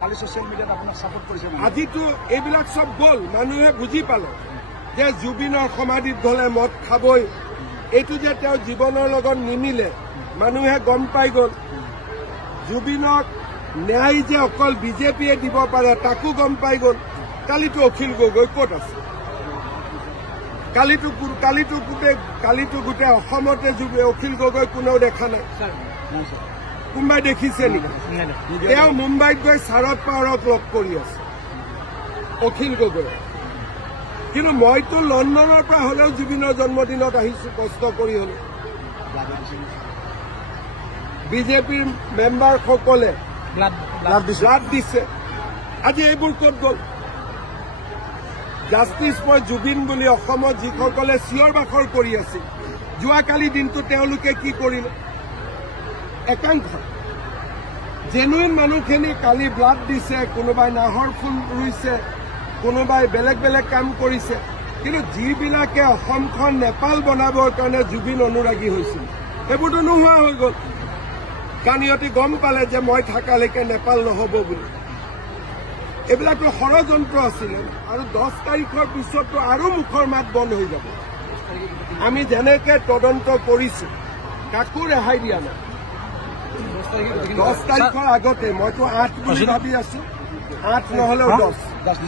কালি social মিডিয়াত আপোনাক support কৰিছে আজিতো এইবিলাক সব গল মানুহে বুজি পালে যে জুবিনৰ সমাধিত গলে মদ খাবই এইটো যে তেওঁ জীৱনৰ লগত নিমিলে মানুহে গম পাই গল জুবিনক ন্যায় যে অকল বিজেপিয়ে দিব পাৰে তাকো গম পাই গল কালিতো অখিল গগৈ ক'ত আছে কালিতো গোটেই অসমতে অখিল গগৈ কোনেও দেখা নাই কোনোবাই দেখিছে নেকি তেওঁ মুম্বাইত গৈ শাৰদ পাৱাৰক লগ কৰি আছে অখিল গগৈ কিন্তু মইতো লণ্ডনৰ পৰা হলেও জুবিনৰ জন্মদিনত আহিছো কষ্ট কৰি হলো বিজেপিৰ মেম্বাৰসকলে ব্লাড দিছে আজি এইবোৰ ক'ত গ'ল জাষ্টিছ ফৰ জুবিন বুলি অসমত যিসকলে চিঞৰ বাখৰ কৰি আছিল যোৱাকালি দিনটো তেওঁলোকে কি কৰিলে একাংশ জেনুইন মানুহখিনি কালি ব্লাড দিছে কোনোবাই নাহৰ ফুল ৰুইছে কোনোবাই বেলেগ বেলেগ কাম কৰিছে কিন্তু যিবিলাকে অসমখন নেপাল বনাবৰ কাৰণে জুবিন অনুৰাগী হৈছিল সেইবোৰতো নোহোৱা হৈ গ'ল কাৰণ ইহঁতি গম পালে যে মই থাকালৈকে নেপাল নহ'ব বুলি এইবিলাকতো ষড়যন্ত্ৰ আছিলে আৰু 10 তাৰিখৰ পিছতো আৰু মুখৰ মাত বন্ধ হৈ যাব আমি যেনেকে তদন্ত কৰিছো কাকো ৰেহাই দিয়া নাই 10 তাৰিখৰ আগতে মইতো 8 বুলি ভাবি আছো 8 নহলেও 10